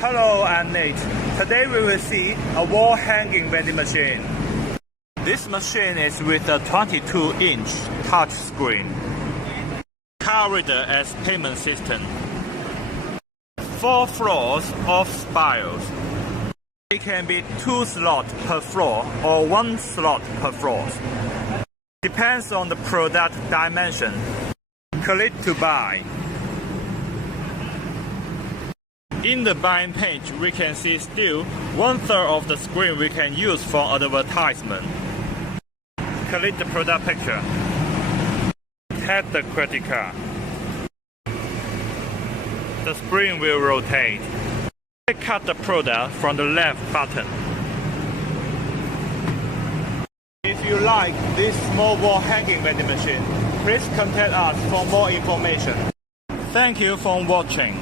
Hello, I'm Nate. Today we will see a wall hanging vending machine. This machine is with a 22-inch touch screen, card reader as payment system, 4 floors of spirals. It can be 2 slots per floor or 1 slot per floor. Depends on the product dimension. Click to buy. In the buying page, we can see still 1/3 of the screen we can use for advertisement. Click the product picture. Tap the credit card. The screen will rotate. Cut the product from the left button. If you like this small wall hanging vending machine, please contact us for more information. Thank you for watching.